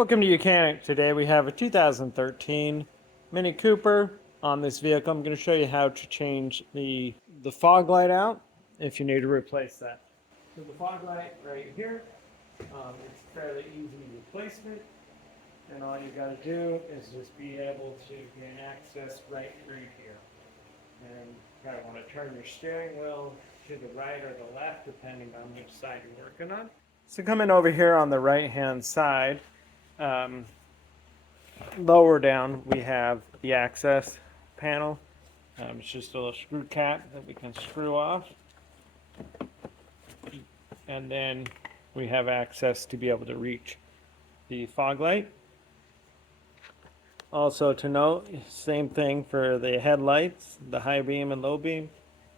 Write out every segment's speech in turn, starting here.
Welcome to Mechanic. Today we have a 2013 Mini Cooper. On this vehicle, I'm going to show you how to change the fog light out if you need to replace that. So the fog light right here, it's fairly easy replacement, and all you got to do is just be able to gain access right through here. And you kind of want to turn your steering wheel to the right or the left depending on which side you're working on. So coming over here on the right hand side, lower down we have the access panel. It's just a little screw cap that we can screw off, and then we have access to be able to reach the fog light. Also to note, same thing for the headlights, the high beam and low beam,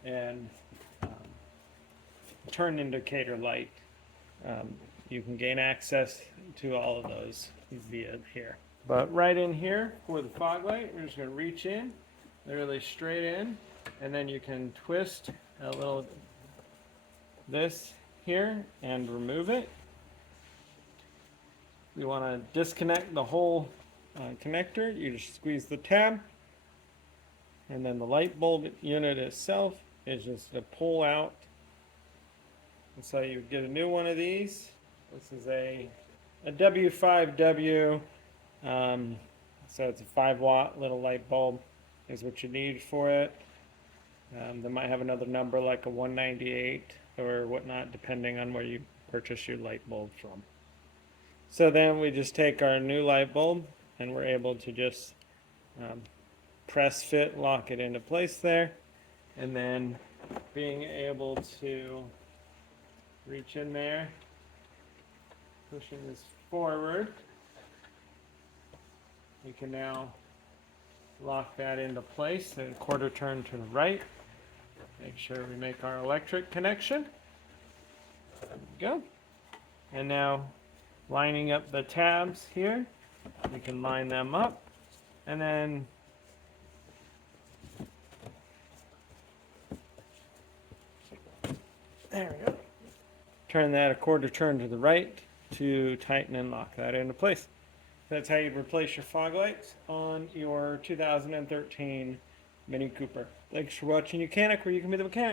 and turn indicator light. You can gain access to all of those via here. But right in here for the fog light, we're just going to reach in, literally straight in, and then you can twist a little this here and remove it. We want to disconnect the whole connector. You just squeeze the tab, and then the light bulb unit itself is just to pull out. And so you get a new one of these. This is a W5W. So it's a 5-watt little light bulb is what you need for it. They might have another number like a 198 or whatnot, depending on where you purchase your light bulb from. So then we just take our new light bulb and we're able to just press fit, lock it into place there, and then being able to reach in there, pushing this forward, we can now lock that into place and quarter turn to the right. Make sure we make our electric connection. There we go. And now lining up the tabs here, we can line them up, and then there we go. Turn that a quarter turn to the right to tighten and lock that into place. That's how you replace your fog lights on your 2013 Mini Cooper. Thanks for watching Mechanic, where you can be the mechanic.